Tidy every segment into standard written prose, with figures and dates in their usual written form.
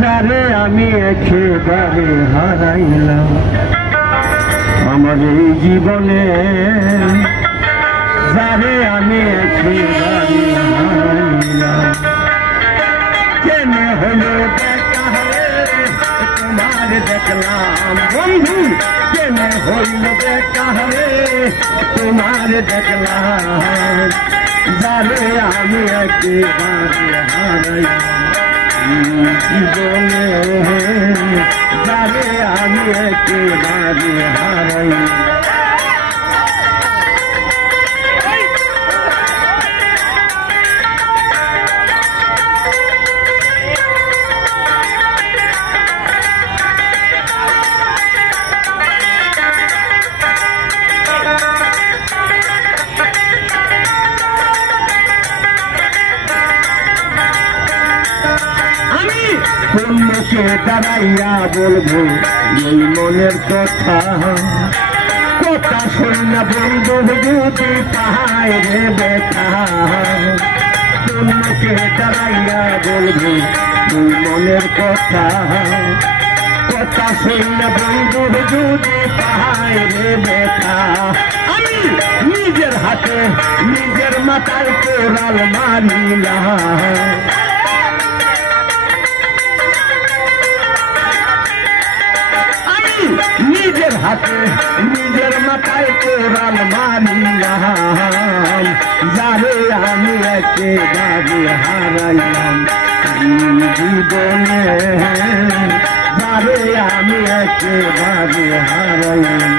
যারে আমি একেবারে হারাইলাম আমার এই জীবনে, যারে আমি একেবারে হারাইলাম। কেনে হলো দেখা তোমার দেখলাম বন্ধু, কেনে হইল দেখা তোমার দেখলাম, যারে আমি একেবারে হারাইলাম জীবনে, যারে আমি একেবারে হারাইলাম। মুখে দাঁড়াইয়া বলবো এই মনের কথা, কথা শুনি না বলবো যদি পাহাড় রে ব্যথা। মুখে দাঁড়াইয়া বলবো এই মনের কথা, কথা শুনি না বলবো যদি পাহাড় রে ব্যথা। আমি নিজের হাতে নিজের মাথায় কোরাল মারিলাম, নিজের হাতে নিজের মাথায় কোরাল মারিলাম, যারে আমি একেবারে হারাইলাম জীবনে, যারে আমি একেবারে হারাইলাম।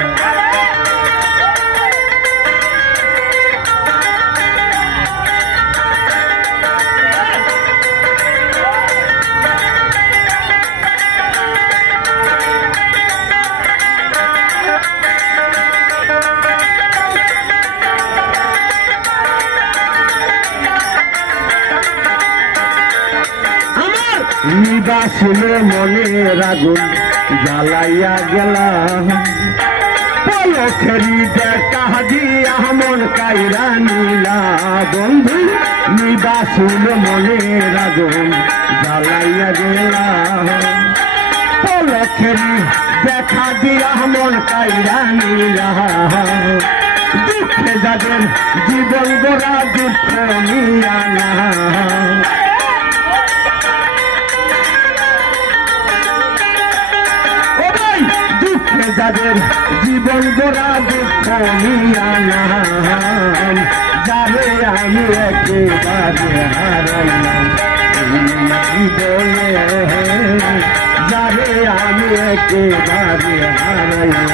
নিবাসিল মনের আগুন জ্বালাইয়া গেলাম, পলকেরি দেখা দিয়া মন কাইরা নিলা বন্ধু। নিবাসিল মনের আগুন জ্বালাইয়া গেলাম, পলকেরি দেখা দিয়া মন কাইরা নিলা। দুঃখে যাদের জীবন গোড়া দুঃখ নিয়া না, যাদের জীবন গোড়া দুঃখ নিয়া নাম, যারে আমি একেবারে হারাইলাম জীবনে, যারে আমি একেবারে হারাইলাম।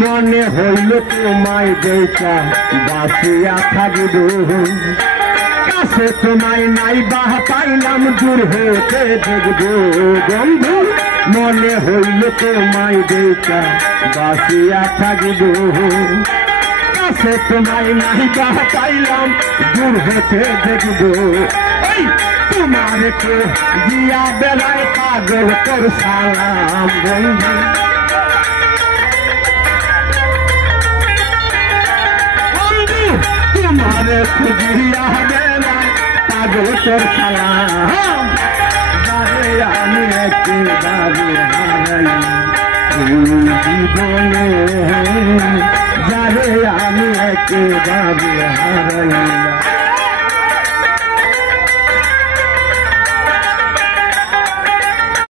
মনে হইল তোমায় দেখা বাঁচিয়া থাকিব, কাছে তোমায় নাই বাহ পাইলাম দূর হতে দেখব বন্ধু। মনে হইল তোমায় দেখা বাঁচিয়া থাকিব, কাছে তোমায় নাই বাহ পাইলাম দূর হতে দেখব। তোমার কে দিয়া বেলায় পাগল কর সালাম বন্ধু, তোমারে খুঁজিয়া বেলায় পাগল তোর সালাম, যারে আমি একেবারে হারাইলাম জীবনে, যারে আমি একেবারে হারাইলাম।